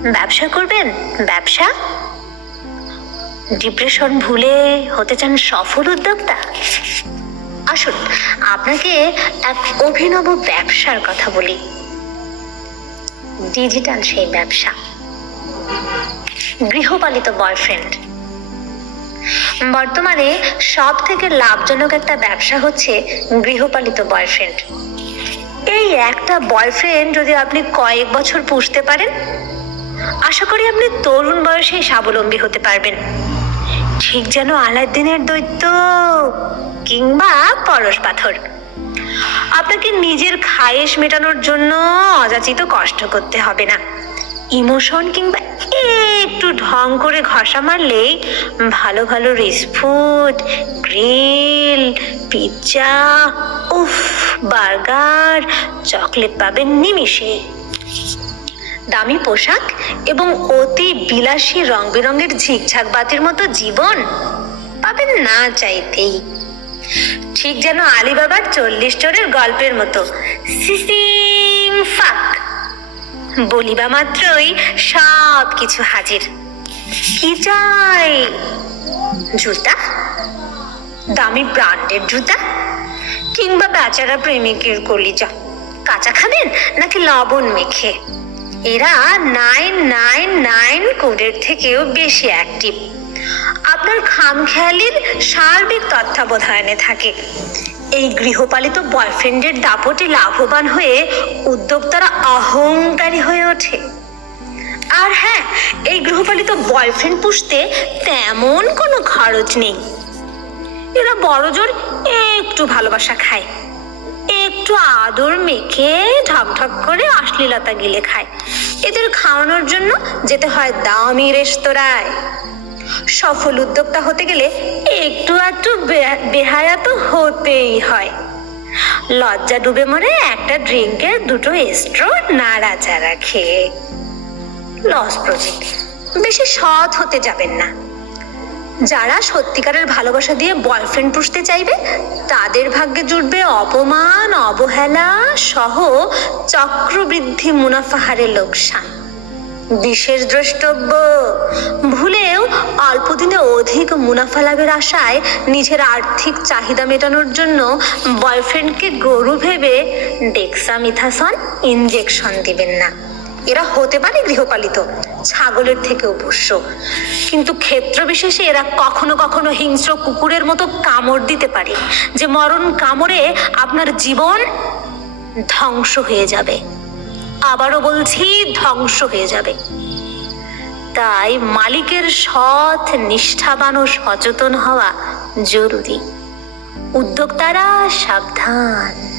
ব্যবসা করবেন? ব্যবসা? ডিপ্রেশন ভুলে হতে চান সফল উদ্যোক্তা? আসুন, আপনাকে এক অভিনব ব্যবসার কথা বলি। ডিজিটাল সেই ব্যবসা। গৃহপালিত বয়ফ্রেন্ড। বর্তমানে সব থেকে লাভজনক একটা ব্যবসা হচ্ছে গৃহপালিত বয়ফ্রেন্ড। এই একটা বয়ফ্রেন্ড যদি আপনি কয়েক বছর পুষতে পারেন আশা করি আপনি তরুণ বয়সে স্বাবলম্বী হতে পারবেন। ঠিক যেন আলাদিনের দৈত্য কিংবা পরশ পাথর। আপনাকে নিজের খায়েশ মেটানোর জন্য অযাচিত কষ্ট করতে হবে না। ইমোশন কিংবা একটু ঢং করে ঘষা মারলেই ভালো ভালো রিসফুড, গ্রিল, পিৎজা, উফ, বার্গার, চকলেট পাবেন নিমিষে দামি পোশাক এবং অতি বিলাসী রং বেরঙের ঝিকঝাক বাতির মতো জীবন পাবেন না চাইতেই। ঠিক যেন আলিবাবার চল্লিশ চোরের গল্পের মতো। সিসিং ফাক। বলিবা মাত্রই সব কিছু হাজির। কি চাই? জুতা? দামি ব্র্যান্ডের জুতা? কিংবা বেচারা প্রেমিকের কলিজা? কাঁচা খাবেন নাকি লবণ মেখে? এরা নাইন নাইন নাইন কোডের থেকেও বেশি অ্যাক্টিভ আপনার খামখেয়ালির সার্বিক তত্ত্বাবধানে থাকে। এই গৃহপালিত বয়ফ্রেন্ডের দাপটে লাভবান হয়ে উদ্যোক্তারা অহংকারী হয়ে ওঠে। আর হ্যাঁ এই গৃহপালিত বয়ফ্রেন্ড পুষতে তেমন কোনো খরচ নেই। এরা বড়জোর একটু ভালোবাসা খায়। আদর মেখে ঢকঢক করে অশ্লীলতা গিলে খায়। এদের খাওয়ানোর জন্য যেতে হয় দামি রেস্তোরাঁয়। সফল উদ্যোক্তা হতে গেলে একটু একটু বেহায়া তো হতেই হয়। লজ্জা ডুবে মরে একটা ড্রিঙ্কের দুটো এস্ট্রো নাড়াচাড়া খেয়ে। Loss project. বেশি সৎ হতে যাবেন না। যারা সত্যিকারের ভালোবাসা দিয়ে বয়ফ্রেন্ড পুষতে চাইবে, তাদের ভাগ্যে জুটবে অপমান, অবহেলা সহ চক্রবৃদ্ধি মুনাফাহারের লোকসান। বিশেষ দ্রষ্টব্য, ভুলেও অল্প দিনে অধিক মুনাফা লাভের আশায় নিজের আর্থিক চাহিদা মেটানোর জন্য বয়ফ্রেন্ডকে গরু ভেবে ডেক্সামিথাসন ইনজেকশন দিবেন না। এরা হতে পারে গৃহপালিত, ছাগলের থেকেও পোষ্য। কিন্তু ক্ষেত্র বিশেষে এরা কখনো কখনো হিংস্র কুকুরের মতো কামড় দিতে পারে, যে মরণ কামড়ে আপনার জীবন ধ্বংস হয়ে যাবে। আবারও বলছি, ধ্বংস হয়ে যাবে। তাই মালিকের সৎ, নিষ্ঠাবান ও সচেতন হওয়া জরুরি। উদ্যোক্তারা সাবধান।